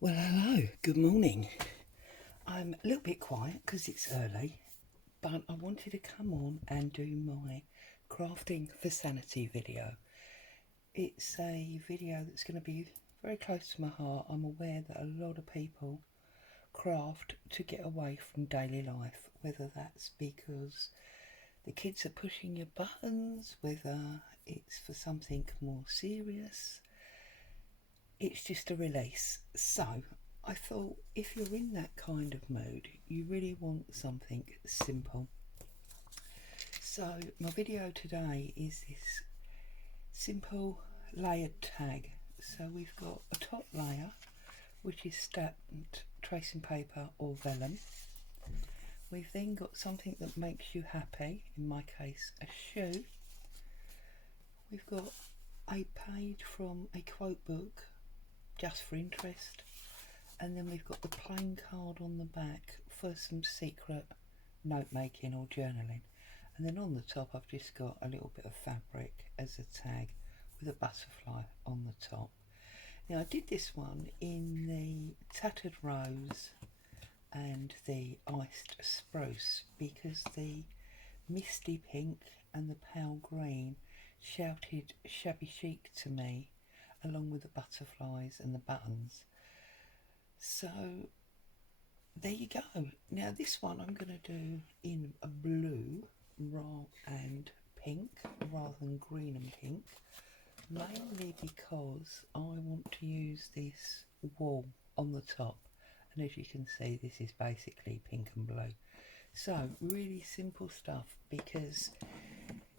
Well, hello, good morning. I'm a little bit quiet because it's early, but I wanted to come on and do my crafting for sanity video. It's a video that's going to be very close to my heart. I'm aware that a lot of people craft to get away from daily life, whether that's because the kids are pushing your buttons, whether it's for something more serious. It's just a release. So I thought if you're in that kind of mood, you really want something simple. So my video today is this simple layered tag. So we've got a top layer which is stamped tracing paper or vellum. We've then got something that makes you happy, in my case a shoe. We've got a page from a quote book just for interest, and then we've got the plain card on the back for some secret note making or journaling, and then on the top I've just got a little bit of fabric as a tag with a butterfly on the top. Now I did this one in the tattered rose and the iced spruce because the misty pink and the pale green shouted shabby chic to me, along with the butterflies and the buttons. So there you go. Now this one I'm going to do in a blue and pink rather than green and pink, mainly because I want to use this wool on the top, and as you can see this is basically pink and blue. So really simple stuff, because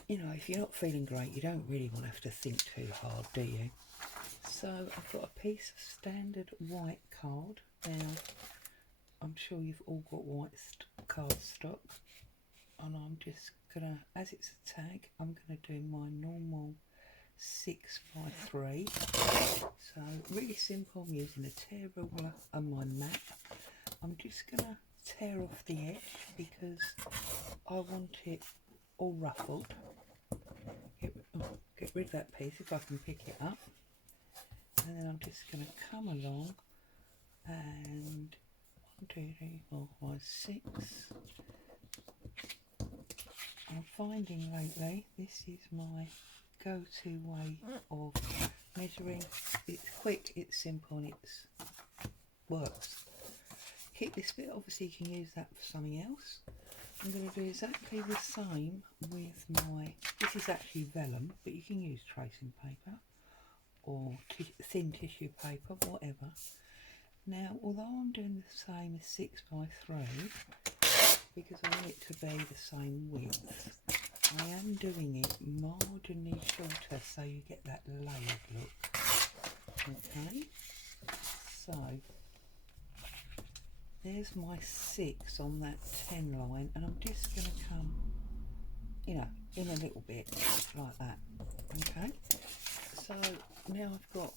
you know, if you're not feeling great you don't really want to have to think too hard, do you? So I've got a piece of standard white card. Now I'm sure you've all got white card stock, and I'm just gonna, as it's a tag, I'm gonna do my normal 6x3. So really simple. I'm using a tear ruler and my mat. I'm just gonna tear off the edge because I want it all ruffled. Get rid of that piece if I can pick it up, and then I'm just going to come along and 1, 2, 3, 4, 5, 6. I'm finding lately this is my go-to way of measuring. It's quick, it's simple, and it works. Keep this bit, obviously you can use that for something else. I'm going to do exactly the same with my, this is actually vellum, but you can use tracing paper or thin tissue paper, whatever. Now, although I'm doing the same as 6x3, because I want it to be the same width, I am doing it marginally shorter so you get that layered look. Okay, so there's my 6 on that 10 line, and I'm just going to come, you know, in a little bit like that. Okay, so now I've got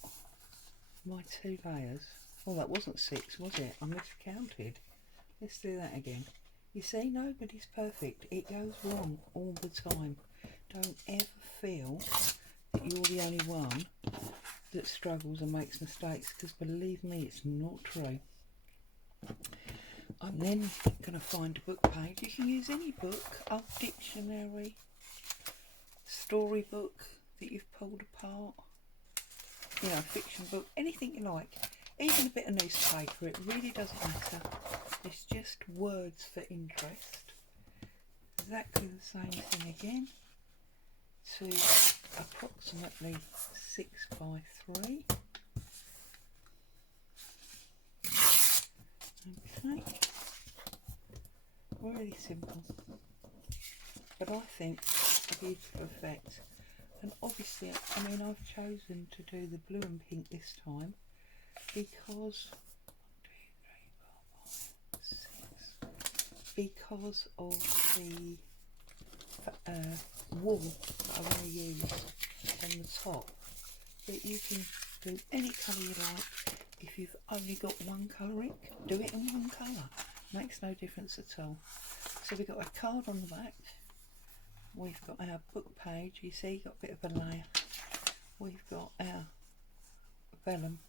my 2 layers. Oh, that wasn't 6, was it? I miscounted. Let's do that again. You see, nobody's perfect. It goes wrong all the time. Don't ever feel that you're the only one that struggles and makes mistakes, because believe me, it's not true. I'm then going to find a book page. You can use any book, old dictionary, storybook that you've pulled apart, you know, fiction book, anything you like, even a bit of newspaper. It really doesn't matter. It's just words for interest. Exactly the same thing again to approximately 6x3. Okay, really simple, but I think a beautiful effect. And obviously, I mean, I've chosen to do the blue and pink this time because 1, 2, 3, 4, 5, 6, because of the wool that I want to use on the top. But you can do any colour you like. If you've only got one colour ink, do it in one colour. Makes no difference at all. So we've got a card on the back. We've got our book page. You see, got a bit of a layer. We've got our vellum,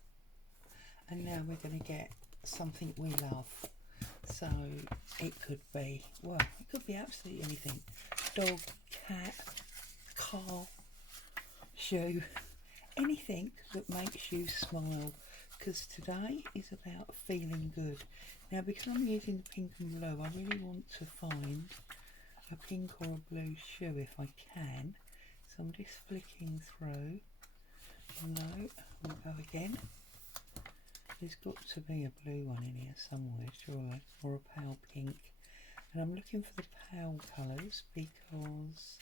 and now we're going to get something we love. So it could be, well, it could be absolutely anything. Dog, cat, car, shoe, anything that makes you smile, because today is about feeling good. Now, because I'm using the pink and blue, I really want to find a pink or a blue shoe if I can. So I'm just flicking through. No, we'll go again. There's got to be a blue one in here somewhere, surely, or a pale pink. And I'm looking for the pale colours because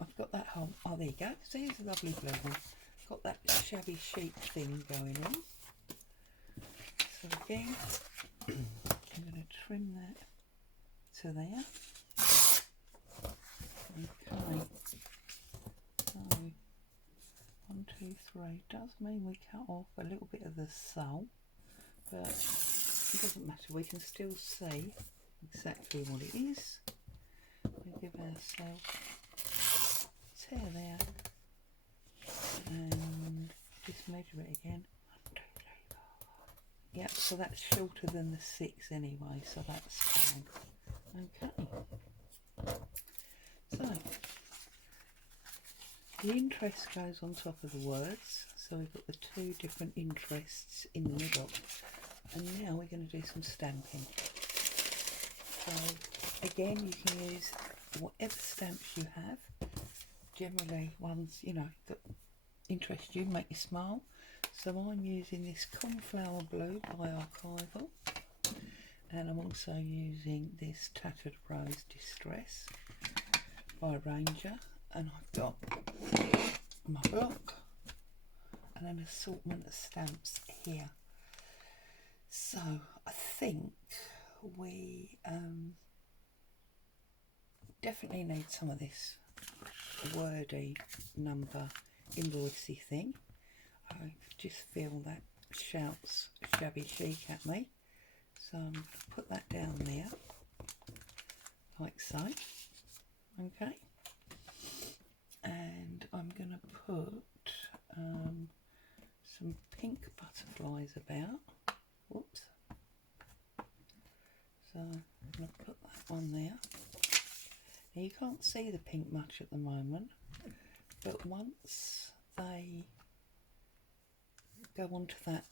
I've got that whole, oh there you go, see there's a lovely blue one. Got that shabby chic thing going on. So again, I'm going to trim that to there. Okay, so 1, 2, 3, does mean we cut off a little bit of the sole, but it doesn't matter, we can still see exactly what it is. We'll give ourselves a tear there and just measure it again. 1, 2, 3, 4, 5. Yep, so that's shorter than the 6 anyway, so that's fine. Okay, so the interest goes on top of the words, so we've got the 2 different interests in the middle, and now we're going to do some stamping. So again, you can use whatever stamps you have, generally ones, you know, that interest you, make you smile. So I'm using this Cornflower Blue by Archival, and I'm also using this Tattered Rose Distress by Ranger, and I've got my block and an assortment of stamps here. So I think we definitely need some of this wordy number invoicey thing. I just feel that shouts shabby chic at me, so I'm going to put that down there like so. Okay, and I'm going to put some pink butterflies about. Whoops. So I'm going to put that on there. Now you can't see the pink much at the moment, but once they go onto that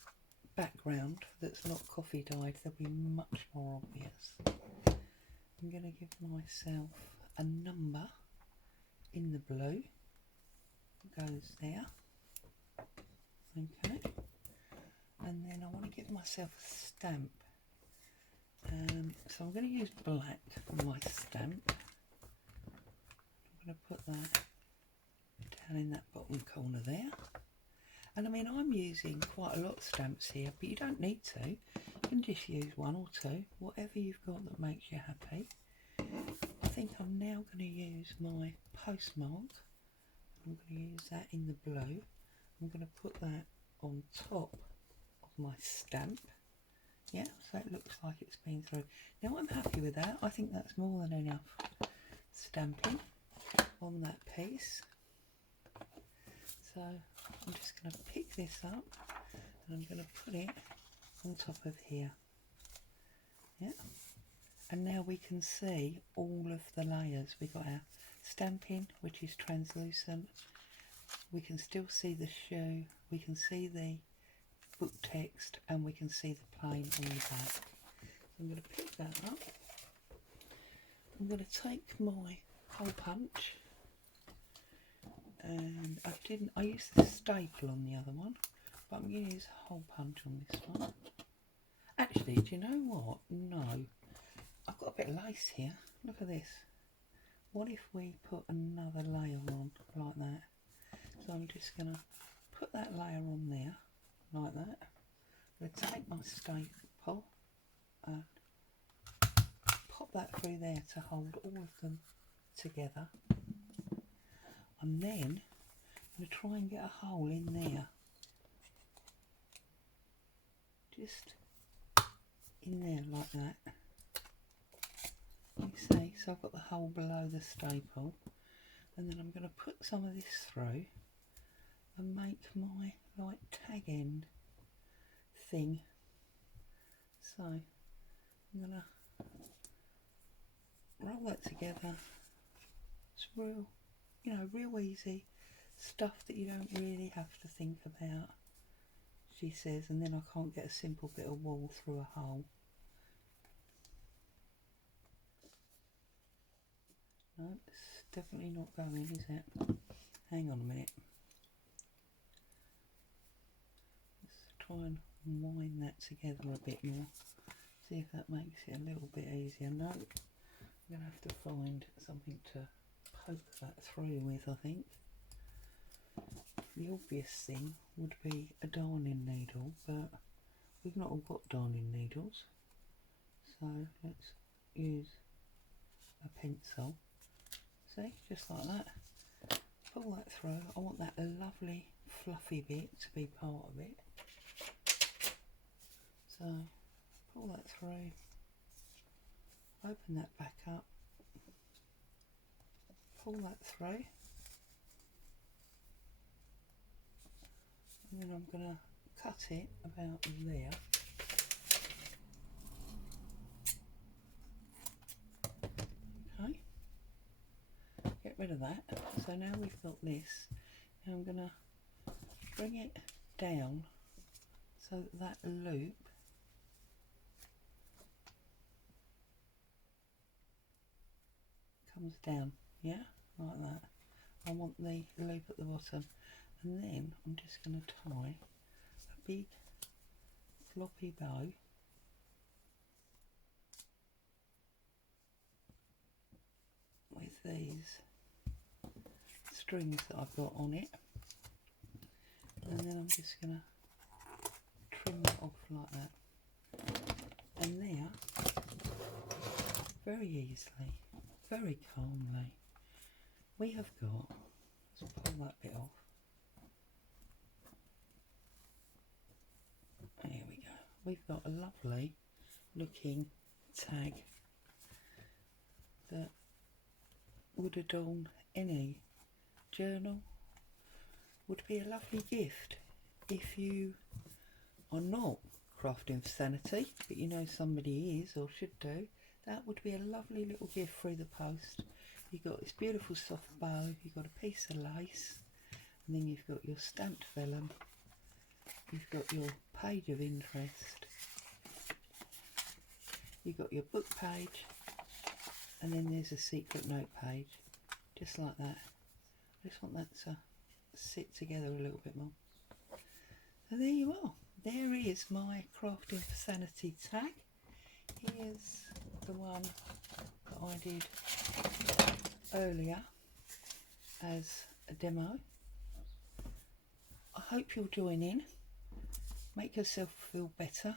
background that's not coffee dyed, they'll be much more obvious. I'm going to give myself a number in the blue. It goes there. Okay. And then I want to give myself a stamp. So I'm going to use black for my stamp. I'm going to put that down in that bottom corner there. And I mean, I'm using quite a lot of stamps here, but you don't need to. You can just use 1 or 2, whatever you've got that makes you happy. I think I'm now going to use my postmark. I'm going to use that in the blue. I'm going to put that on top of my stamp. Yeah, so it looks like it's been through. Now I'm happy with that. I think that's more than enough stamping on that piece. So I'm just going to pick this up and I'm going to put it on top of here. Yeah, and now we can see all of the layers. We've got our stamping, which is translucent. We can still see the shoe, we can see the book text, and we can see the plain on the back. So I'm going to pick that up. I'm going to take my hole punch, and I used the staple on the other one, but I'm going to use a hole punch on this one. Actually, do you know what? No, I've got a bit of lace here. Look at this. What if we put another layer on like that? So I'm just going to put that layer on there like that. I'm going to take my staple and pop that through there to hold all of them together. And then I'm going to try and get a hole in there. Just in there like that. You see, so I've got the hole below the staple. and then I'm going to put some of this through and make my like tag end thing. So I'm going to roll that together. It's real, you know, real easy stuff that you don't really have to think about, she says, and then I can't get a simple bit of wool through a hole. No, it's definitely not going, is it? Hang on a minute. Let's try and wind that together a bit more. See if that makes it a little bit easier. No, I'm going to have to find something to poke that through with, I think. The obvious thing would be a darning needle, but we've not all got darning needles. So let's use a pencil. See, just like that. Pull that through. I want that lovely fluffy bit to be part of it. So pull that through, open that back up, pull that through, and then I'm going to cut it about there. Okay, get rid of that. So now we've got this. Now I'm going to bring it down so that loop comes down, yeah, like that. I want the loop at the bottom, and then I'm just going to tie a big floppy bow with these strings that I've got on it, and then I'm just going to trim it off like that. And there, very easily, very calmly, we have got, let's pull that bit off. There we go. We've got a lovely looking tag that would adorn any journal, would be a lovely gift if you are not crafting for sanity, but you know somebody is or should do. That would be a lovely little gift through the post. You've got this beautiful soft bow, you've got a piece of lace, and then you've got your stamped vellum, you've got your page of interest, you've got your book page, and then there's a secret note page, just like that. I just want that to sit together a little bit more. So there you are. There is my Crafting for Sanity tag. Here's the one that I did earlier as a demo. I hope you'll join in, make yourself feel better,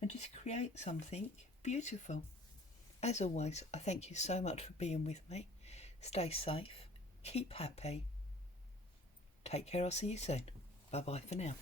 and just create something beautiful. As always, I thank you so much for being with me. Stay safe, keep happy, take care, I'll see you soon. Bye bye for now.